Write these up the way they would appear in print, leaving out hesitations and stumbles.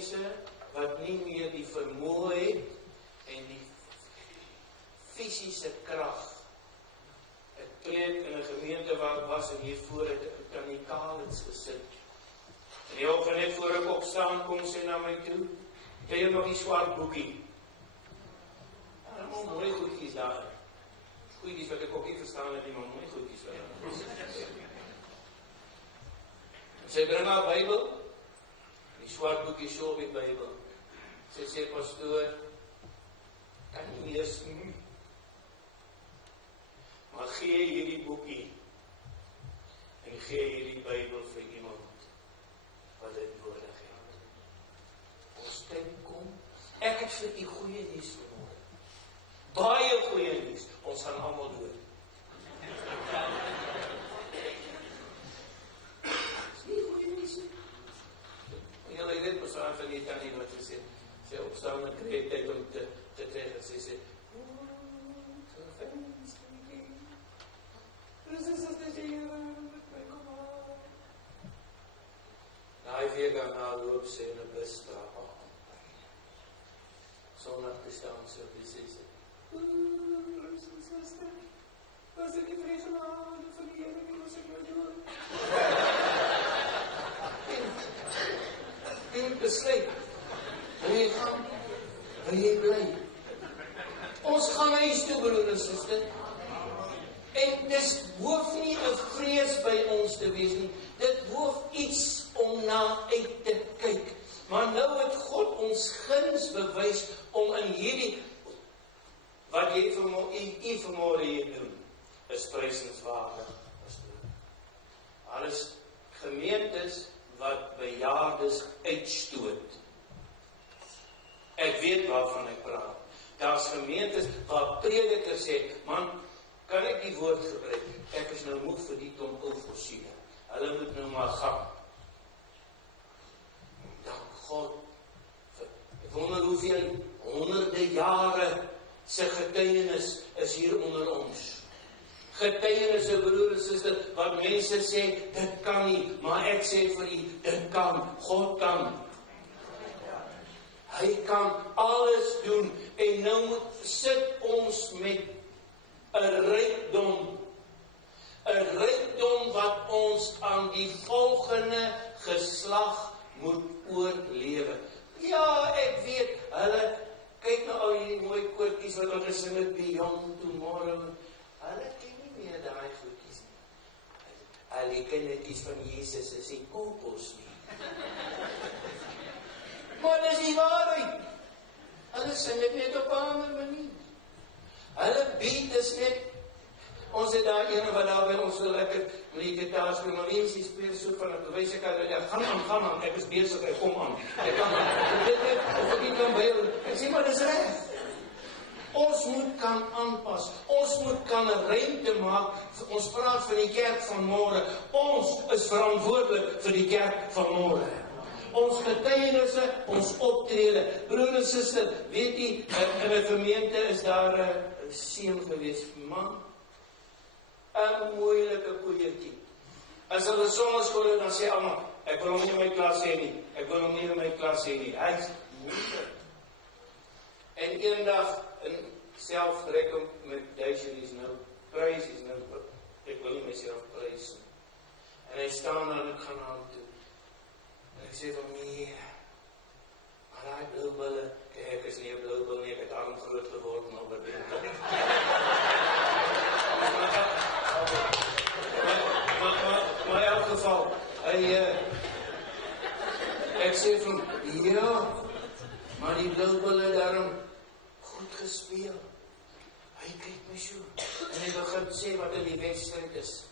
mense wat nie meer die vermoë het en die fisiese krag. Ek preek in 'n gemeente waar ek was en hiervoor het ek aan die Kalens gesit. En die oggend net voor ek opstaan kom sy na my toe. Het jy nog die swart boekie? Ja, dat is mooi goedjies daar. Goedjies wat ek ook nie verstaan het, maar mooi goedjies wat daar. Sy bring haar Bybel, die swart boekie so op die Bybel. Sy sê, pastoor, kan nie lees nie. Maar gee hierdie boekie en gee hierdie Bybel vir iemand wat dit nodig het. Ons tyd kom, ek het vir die goeie nuus vanmôre. Baie goeie nuus, ons gaan almal dood. Is nie goeie nuus nie. Julle weet persoon van die tannie wat gesê, sy opstaan en kry tyd om te trek en sy sê, daai week daarna loop sy in 'n busstrap af. Sondag te staan so op die sê, suster, was ek nie vreegenade van die Here nie, was ek nou doen? En besluit, wil jy gaan, wil jy bly? Ons gaan huis toe, broer en suster. En dis hoef nie 'n vrees by ons te wees nie. Dit hoef iets om na uit te kyk. Maar nou het God ons guns bewys om in hierdie, wat jy vanmôre hier doen, is prysenswaardig. Alles gemeentes wat bejaardes uitstoot. Ek weet waarvan ek praat. Daar's gemeentes waar predikers sê, man, kan ek die woord gebruik? Ek is nou moeg vir die klomp ou fossiele. Hulle moet nou maar gaan. Dank God. Ek wonder hoeveel honderde jare se getuienis is hier onder ons. Getuienisse, broer en suster, wat mense sê, dit kan nie, maar ek sê vir u, dit kan. God kan. Hy kan alles doen, en nou sit ons met 'n rykdom wat ons aan die volgende geslag moet oorlewe. Ja, ek weet, hulle, kyk nou al hierdie mooi koortjies wat hulle gesing het, Beyond Tomorrow, hulle ken nie meer daai goedjies nie. Hulle kindertjies van Jesus is die kopos nie. Maar dis die waarheid. Hulle sing dit net op 'n ander manier. Hulle beat is net, ons het daar ene wat daar by ons so lekker met die gitaar speel, maar mensie speel so van, ek wys ek hulle, gaan aan, ek is besig, ek kom aan. Ek kan aan, dit net, of ek nie kan by hulle, ek sê maar dis reg. Ons moet kan aanpas, ons moet kan 'n ruimte maak, ons praat van die kerk van môre, ons is verantwoordelik vir die kerk van môre. Ons getuienisse, ons optrede, broer en suster, weet jy, in 'n gemeente is daar 'n seun gewees, man, 'n moeilike koeiertjie. As hulle sonneskool dan sê almal, ek wil hom nie in my klas hê nie, ek wil hom nie in my klas hê nie, hy is moeilik. En eendag, in selfrek met duisendjies nou, prysies nou, ek wil nie myself prys nie. En hy staan en ek gaan na hom toe. En ek sê van nee, maar daai blou bulle, ek is nie 'n blou bul nie, ek het arm groot geword, maar wat doen ek? Maar in elk geval, ek sê van, ja, maar die blou bulle daarom goed gespeel. Hy kyk my so, en hy begin sê wat in die wedstryd is.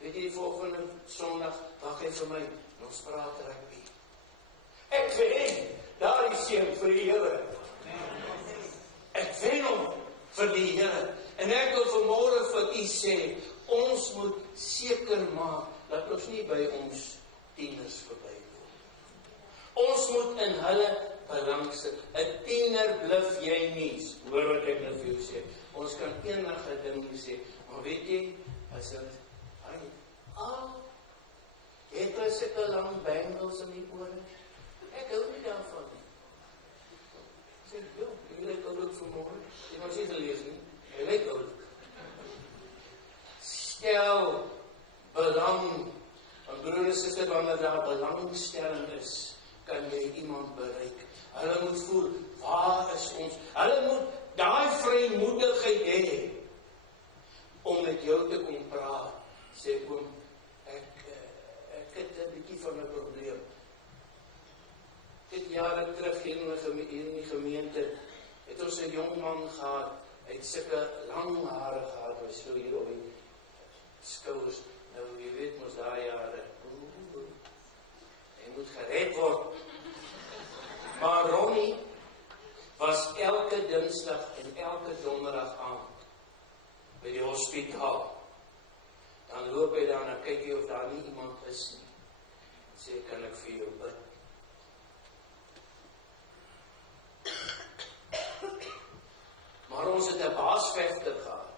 Weet jy, die volgende Sondag, wag hy vir my, en ons praat rugby. Ek wen, daar is seun vir die Here. Ek wen hom vir die Here. En ek wil vanmôre vir u sê, ons moet seker maak, dat ons nie by ons tieners verbykom. Ons moet in hulle belangstel. 'n Tiener bluf jy nie, hoor wat ek nou vir jou sê. Ons kan enige ding sê, maar weet jy, as hulle, het hulle sulke lang bangles in die ore? Ek hou nie daarvan nie. Hulle moet voel, waar is ons? Hulle moet daai vrymoedigheid hê om met jou te kom praat. Sê oom, ek het 'n bietjie van 'n probleem. Ek het jare terug hier in die gemeente, het ons 'n jong man gehad, hy het sulke lang hare gehad, hy so hier op die skouers. Nou, jy weet mos daai jare, hy moet gered word. Maar Ronnie was elke Dinsdag en elke Donderdag aand by die hospitaal. Dan loop hy daar en kyk hy of daar nie iemand is nie. Sê, kan ek vir jou bid? Maar ons het 'n baasvegter gehad.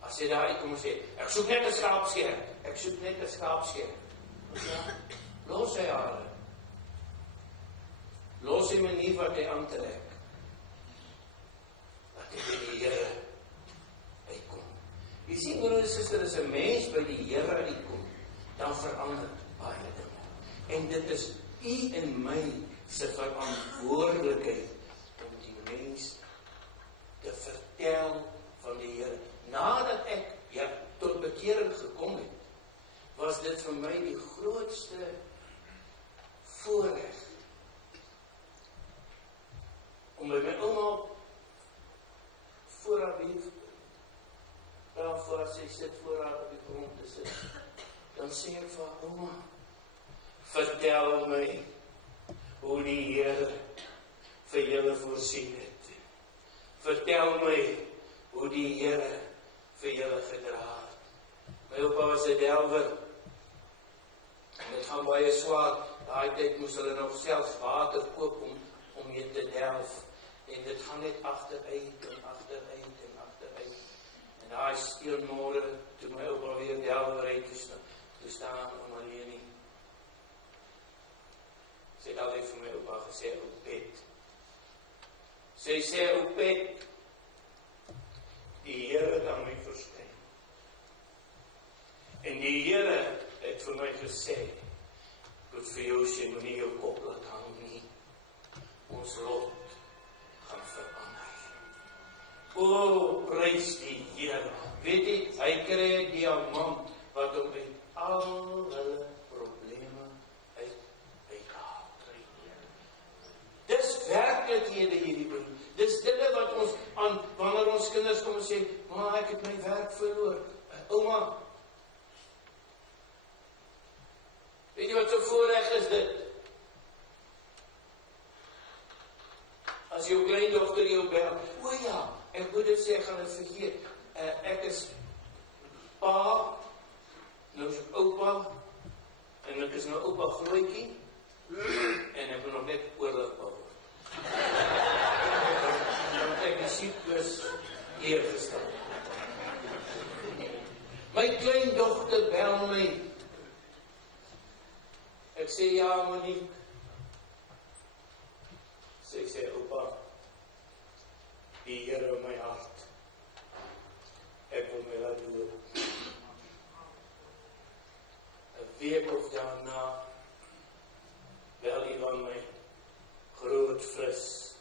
As jy daar uitkom en sê, ek soek net 'n skaapskeer, ek soek net 'n skaapskeer. Ja, los sy hare. Los die manier wat hy aantrek. Dat hy by die Here uitkom. Jy sien, broer en suster, as 'n mens by die Here uitkom, dan verander baie dinge. En dit is u en my se verantwoordelikheid om die mens te vertel van die Here. Nadat ek tot bekering gekom het, was dit vir my die grootste voorreg om by my ouma voor haar lief, voor sy sit voor haar op die grond te sit, dan sê ek vir haar, ouma, vertel my hoe die Here vir julle voorsien het. Vertel my hoe die Here vir julle gedra het. My oupa was 'n delwer. En dit gaan baie swaar. Daai tyd moes hulle nog selfs water koop om mee te delf. En dit gaan net agteruit en agteruit en agteruit. En daai steelmôre, toe my oupa weer delwer uit toe staan om alleen nie. Sy het altyd vir my oupa gesê, ou Pet. Sy sê, ou Pet, die Here het aan my verskyn. En die Here het vir my gesê, ek moet vir jou sê, moenie jou kop laat hang nie. Ons lot gaan verander. O, prys die Here. Weet jy, hy kry 'n diamant wat hom uit al hulle probleme uithaal. Dis werklikhede hierdie broer. Dis dinge wat ons wanneer ons kinders kom en sê, maar ek het my werk verloor. Ouma, weet jy wat so voorreg is dit? As jou kleindogter jou bel, o ja, ek moet dit sê, ek gaan dit vergeet. Ek is pa, nou is ek oupa, en ek is nou oupa grootjie, en ek moet nog net oorlog bou. Dan ek die siektes eergestel. My kleindogter bel my. Ek sê, ja, Monique. Sy sê, oupa, die Here in my hart. Ek wil my laat dood. 'n week of daarna bel Ivan my, groot, fris,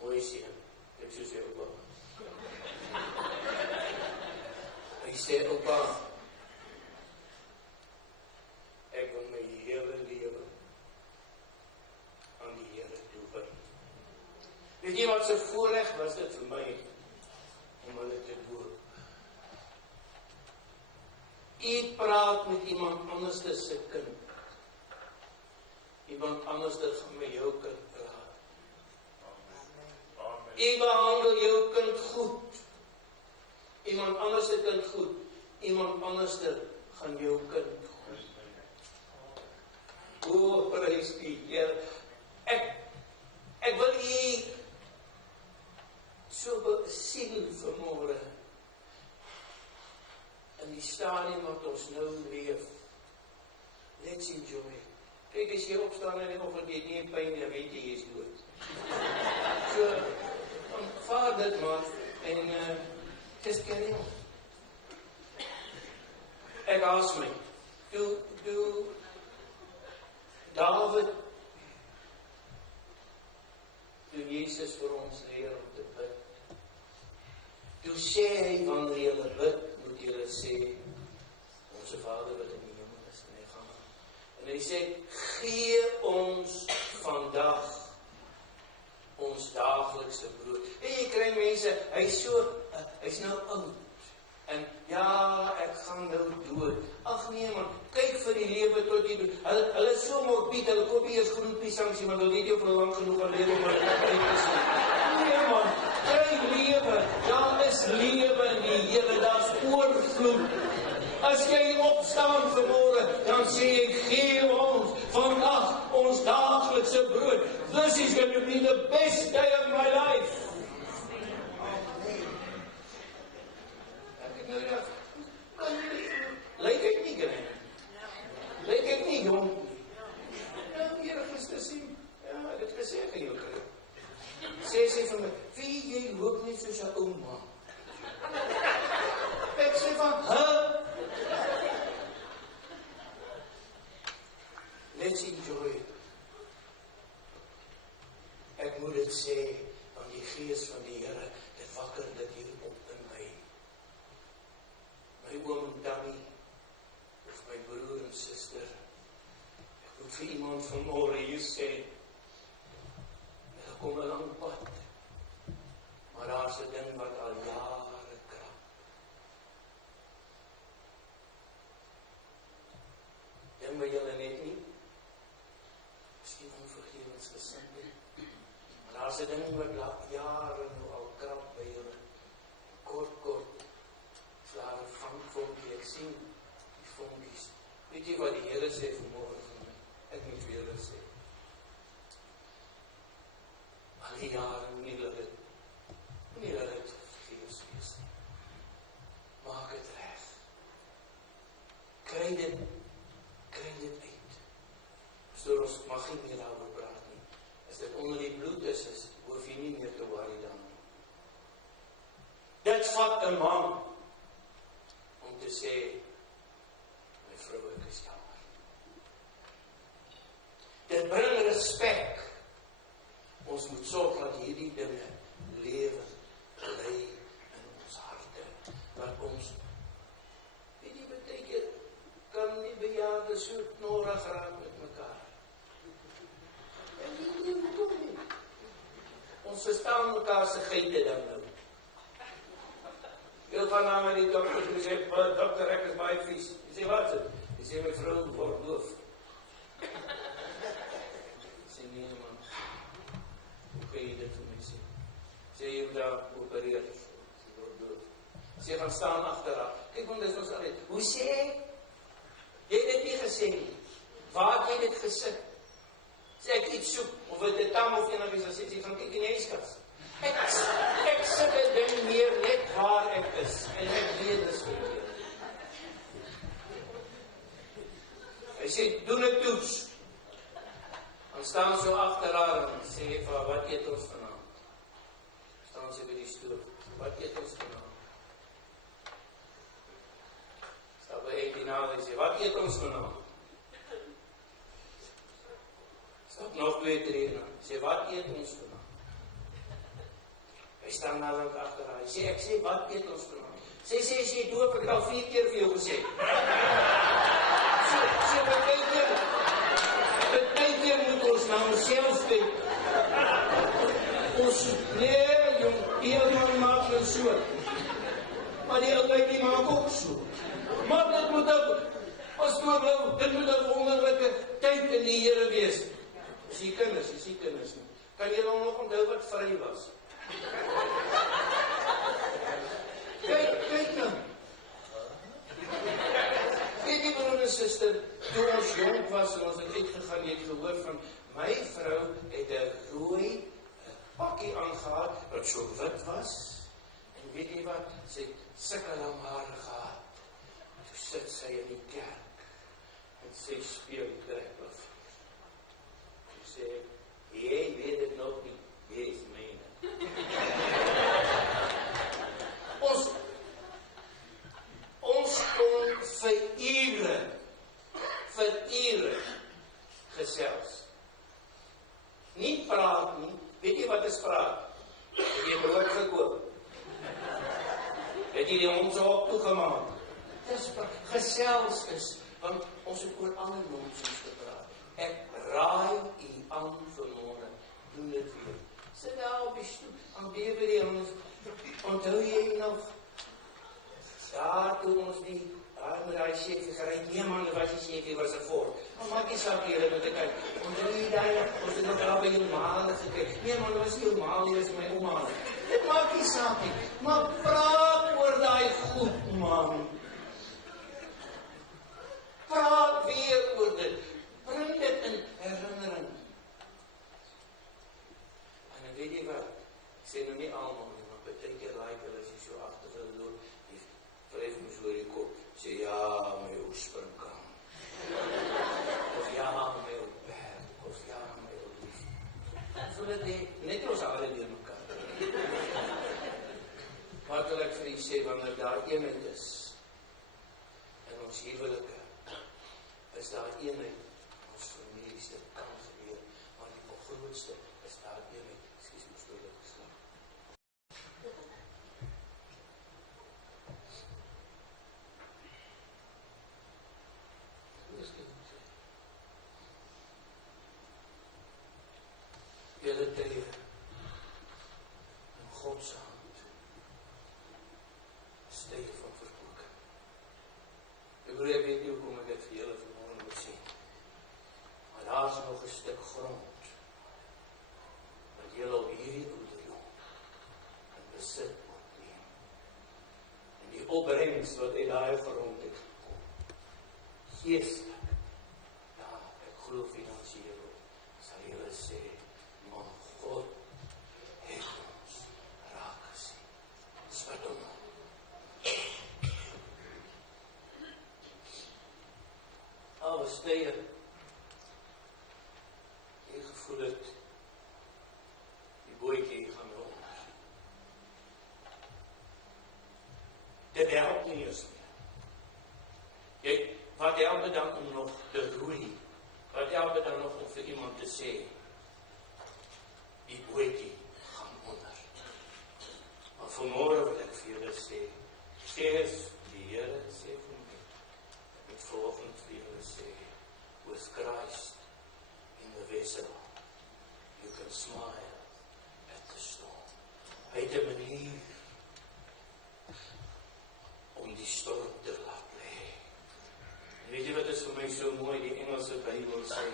mooi seun. Ek sê, oupa. Hy sê, oupa, ek wil my hele lewe aan die Here toewy. Weet jy wat so voorreg was dit vir my om hulle te doop? Jy praat met iemand anders se kind. Iemand anders gaan met jou kind praat. Jy behandel jou kind goed. Iemand anders se kind goed. Iemand anders gaan jou kind goed. O, prys die Here. Ek wil jy so sien vanmôre in die stadium wat ons nou leef. Let's enjoy. Kyk, as jy opstaan en jy of jy nie pyn nie, weet jy is dood. So, aanvaar dit maar en just carry on. Ek haas my. Toe David vir ons leer om te bid. Toe sê hy, wanneer julle bid, moet julle sê, Onse Vader wat in die hemel is, en hy gaan aan. En hy sê, gee ons vandag ons daaglikse brood. En jy kry mense, hy's nou oud. En ja, ek gaan nou dood. Ag nee man, kyk vir die lewe tot die dood. Hulle is so morbied, hulle koop nie eers groenpiesangsie, maar hulle weet nie of hulle lang genoeg gaan lewe om hulle uit te sien. Nee man, kry lewe, daar is lewe in die Here, daar's oorvloed. As jy opstaan vanmôre, dan sê ek, gee ons vandag ons daaglikse brood. This is going to be the best day of my life. Lyk ek nie gering? Lyk ek nie jong? Nou, Here Christus sê, ja, dit gesê ek jou kry. Sê vir my, wie jy loop nie soos 'n ou man. Ek sê van, let's enjoy it. Ek moet dit sê, want die Gees van die Here, dit wakker dit hier op in my. My oom en tannie, of my broer en suster. Ek moet vir iemand vanmôre hier sê, ek kom 'n lang pad, maar daar's 'n ding wat al jare krap. Dink by julle net nie, miskien onvergewensgesindheid, maar daar's 'n ding wat jare nou al krap by julle, kort, slaar vangvonkie, ek sien die vonkies. Weet jy wat die Here sê vanmôre vir my? Ek moet vir julle sê. Al die jare nie hulle dit vergeefs wees nie. Maak dit reg. Kry dit uit. So ons mag nie meer daaroor praat nie. As dit onder die bloed is, hoef jy nie meer te worry dan nie. Dit vat 'n man om te sê, my vrou, ek is jammer. Dit bring respek. Ons moet sorg dat hierdie dinge lewe, bly in ons harte. Dat ons, weet jy, baie keer kan die bejaardes so knorrig raak met mekaar. En die moet nie. Ons verstaan mekaar se geite dan nou. Heel van na my die dokter, die sê, dokter, ek is baie vies. Die sê, wat is dit? Die sê, my vrou word doof. Die sê, nee man, hoe kan jy dit vir my sê? Sê, jy moet daar opereer. Die word doof. Sê, gaan staan achter haar. Kijk, want dit is ons altijd. Hoe sê jy? Jy het dit nie gesê nie. Waar het jy dit gesit? Sê, ek iets soek, of het die tam of enig is, dan sê, jy gaan kyk in die huiskast. Ek sit dit ding meer net waar ek is, en ek weet dis verkeerd. Hy sê, doen 'n toets. Dan staan so agter haar en sê vir haar, wat eet ons vanaand? Staan sy by die stoof, wat eet ons vanaand? Staan by die naal en sê, wat eet ons vanaand? Stap nog 2 tree, sê, wat eet ons vanaand? Hy staan nou agter haar. Hy sê, ek sê, wat eet ons vanaand? Sê, doop, ek al 4 keer vir jou gesê. Sê, baie keer moet ons na onsself kyk. Ons, nee, jong, die man maak nou so. Maar die ouheid die maak ook so. Maar dit moet ook, dit moet ook wonderlike tyd in die Here wees. Is die kinders nie. Kan jy nog onthou wat vry was? Kyk nou. Weet jy, broer en suster, toe ons jong was en ons het uitgegaan, jy het gehoor van, my vrou het 'n rooi pakkie aangehad, wat so wit was, en weet jy wat, sy het sulke lang hare gehad. Toe sit sy in die kerk, en sy speel die kerkblad. Sy sê, jy weet dit nog nie, jy is myne. Ons kon vir ure gesels. Nie praat nie, weet jy wat is praat? Het jy brood gekoop? Het jy die hondshok toegemaak? Dis gesels is, want ons het oor alle nonsens gepraat. Ek raai u aan vanmôre, doen dit weer. Sit daar op die stoep, aan Beverly jongens, onthou jy nog? Daar toe ons die chefie gereid, nee man, dat was die chefie, was er voor. Maar maak die saak hier, met die kijk, onthou jy daar, ons het nog daar by jou maanden gekyk. Nee man, dat was nie jou maanden, dat is my oma. Dit maak die saak nie, maar praat oor die goed, man. Praat weer oor dit. Bring dit in herinnering. En dan weet jy wat, ek sê nou nie allemaal nie, maar baie keer like hulle as jy so agter hulle loop, die vryf my so oor die kop, sê ja, my ou springkam. Of ja, my ou perd, of ja, my ou lief. So dat die, net ons alle deur mekaar. Wat wil ek vir die sê, wanneer daar eenheid is, in ons huwelike, is daar eenheid, ons families, dit kan gebeur, maar die grootste is daar eenheid. Excuse my, stoel geslaap. Hoe is dit? Julle tye in God se hand is tye van verkoeking. Ek weet nie hoekom ek dit vir julle vanmôre moet sê. Maar daar is nog 'n stuk grond wat julle op hierdie ouderdom in besit moet neem. En die opbrengs wat uit daai grond het gekom, geestelik, ja, ek glo finansiëel, sal julle sê, maar God het ons raak gesien. Dis wat hom. Was tye, jy gevoel het, die bootjie gaan onder. Dit help nie eers meer. Wat help het dan om nog te roei? Wat help het dan nog om vir iemand te sê, die bootjie gaan onder? Maar vanmôre wil ek vir julle sê, die Here sê vir my, ek het vanoggend vir julle sê, with Christ in the vessel, you can smile at the storm. Hy het 'n manier om die storm te laat lê. En weet jy wat is vir my so mooi, die Engelse Bybel sê,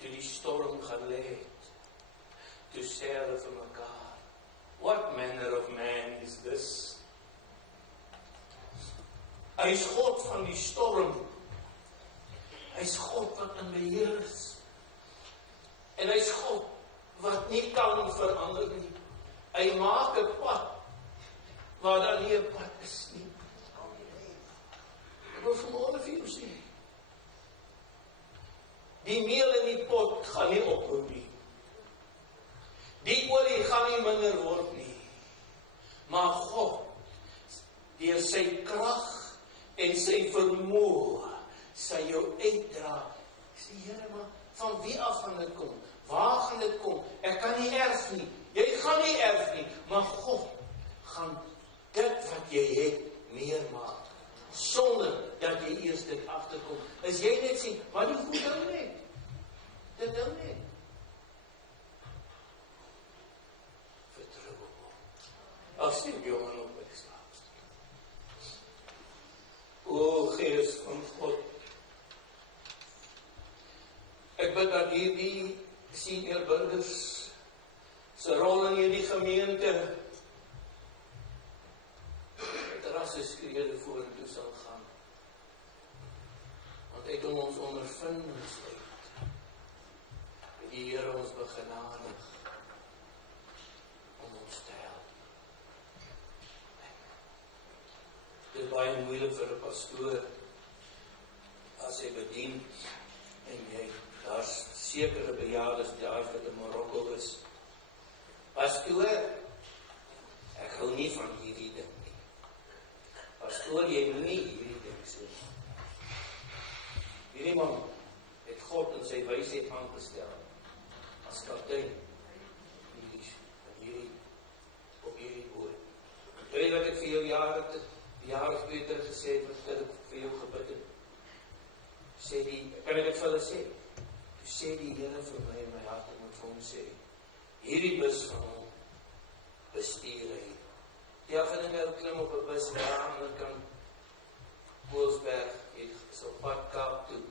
toe die storm gaan lê het, toe sê hulle vir mekaar, what manner of man is this? Hy is God van die storm. Hy is God wat in beheer is. En hy is God wat nie kan verander nie. Hy maak 'n pad waar daar nie 'n pad is nie. Ek wil vanmôre vir jou sê, die meel in die pot gaan nie ophou nie. Die olie gaan nie minder word nie. Maar God, deur sy krag en sy vermoë, sal jou uitdra. Ek sê, Here, maar van wie af gaan dit kom? Waar gaan dit kom? Ek kan nie erf nie. Jy gaan nie erf nie. Maar God gaan dit wat jy het meer maak. Sonder dat jy eers dit agterkom. As jy net sê, maar die goed hou net. Dit hou net. Vertrou op hom. As jy jongen op my slaap. O Gees van God, ek bid dat hierdie senior burgers se rol in hierdie gemeente met rasseskrede vorentoe sal gaan. Want uit ons ondervindings uit, het die Here ons begenadig om ons te help. Dit is baie moeilik vir 'n pastoor as hy bedien en jy, daar's sekere bejaardes daar wat in Marokko is. Pastoor, ek hou nie van hierdie ding nie. Pastoor, jy moet nie hierdie ding sê. Hierdie man het God in sy wysheid aangestel as kaptein in hierdie Weet jy wat ek vir jou jaar of 2 terug gesê het, wat ek vir jou gebid het? Kan ek dit vir hulle sê? Toe sê die Here vir my in my hart, ek moet vir hom sê, hierdie bus van hom bestuur hy. Die afgelinge klim op 'n bus daar aan die ander kant Koelsberg, jy is op pad Kaap toe.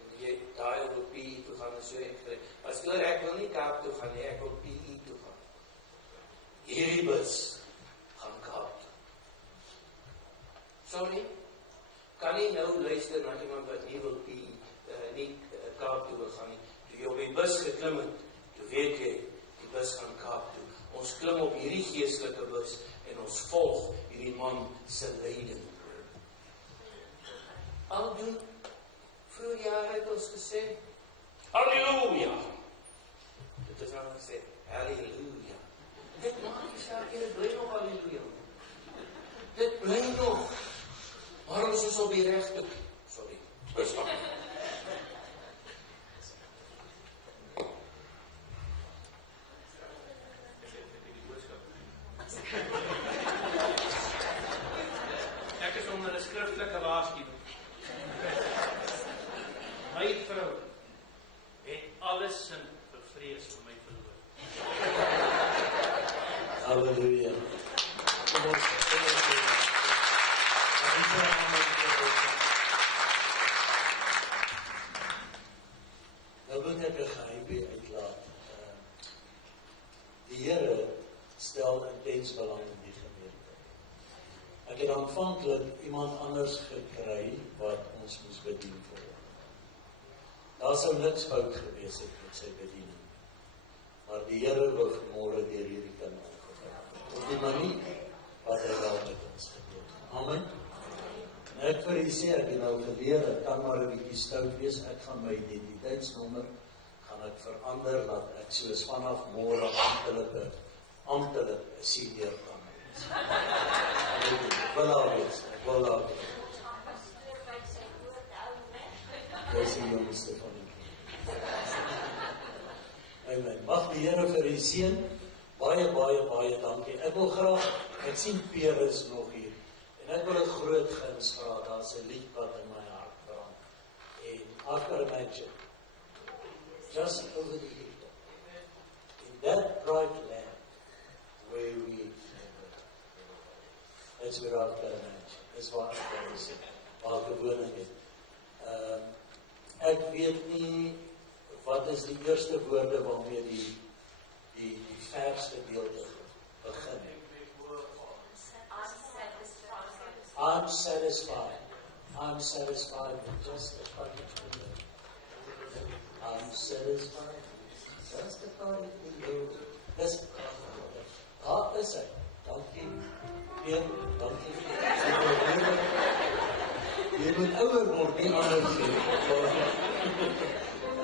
En jy daai op PE toe gaan en so en as ek wil nie Kaap toe gaan nie, ek wil PE toe gaan. Hierdie bus gaan Kaap toe. Sorry, kan nie nou luister na iemand wat nie wil nie Kaap toe wil gaan nie. Toe jy op die bus geklim het, toe weet jy, die bus gaan Kaap toe. Ons klim op hierdie geestelike bus en ons volg hierdie man se leiding. Al doen, vroeger jare het ons gesê, Halleluja! Dit is nou gesê, Halleluja. Dit maak nie saak, dit bly nog Halleluja. Dit bly nog. Maar ons is op die regte. Sorry, bestaan. Ek is onder 'n skriftelike waarskuwing. My vrou het alles sin bevrees vir my verloor. Halleluja. Kom ons nou wil ek 'n geheim uitlaat. Die Here stel intens belang in die gemeente. Ek het aanvanklik iemand anders gekry wat ons moes bedien vir hom. Daar sou niks fout gewees het met sy bediening. Maar die Here wil vanmôre deur hierdie kind opgevra. Op die manier wat hy wel met ons gedoen het. Amen. En ek vir u sê, ek het nou geleer, het kan maar 'n bietjie stout wees. Ek gaan my identiteitsnommer gaan ek verander, dat ek soos vanaf môre amptelik 'n senior kan wees. Ek wil daar wees. Dit is die jongste van die kind. Amen. Mag die Here vir u seën. Baie dankie. Ek wil graag, ek sien Peer is nog hier. En ek wil 'n groot guns vra, daar's 'n lied wat in my hart brand. En after imagine, just over the hill, in that bright land, where we live. That's where I've got to imagine. Dis waar ek kan sê, waar gewoning het. Ek weet nie, wat is die eerste woorde waarmee die verste gedeelte begin. I'm satisfied. I'm satisfied with just the package of it. I'm satisfied. Just the package of it. Dis daar is hy. Dankie. Peer, dankie. Jy moet ouer word, nie anders nie.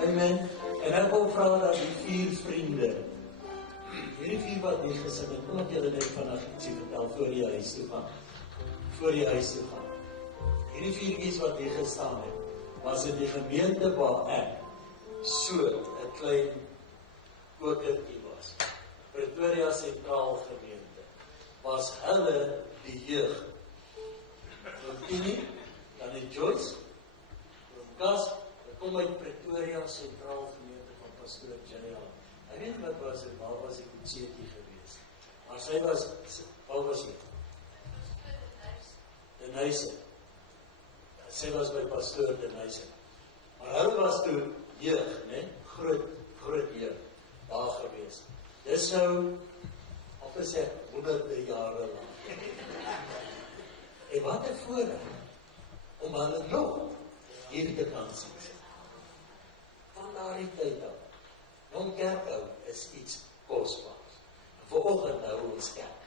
Amen. En ek wil vra dat die 4 vriende, hierdie 4 wat nie gesit het, omdat julle net vandag ietsie vertel voor die huis toe gaan. Hierdie 4 wat hier gestaan het, was in die gemeente waar ek so 'n klein kokertjie was. Pretoria Sentraal gemeente. Was hulle die jeug. Tini, dan die Joyce, Gas, ek kom uit Pretoria Sentraal gemeente van Pastoor General. Ek weet wat was het, waar was ek in Tseekie geweest. Maar sy was, waar was jy? De Nuyse. Sy was by Pastoor De Nuyse. Maar hulle was toe jeug, né? Groot jeug daar gewees. Dis nou, of is ek, honderde jare lang. En wat 'n voorreg om hulle nog hier te kan sien. Van daardie tyd af. Jong Kerkhou is iets kosbaars. Vanoggend nou ons kerk.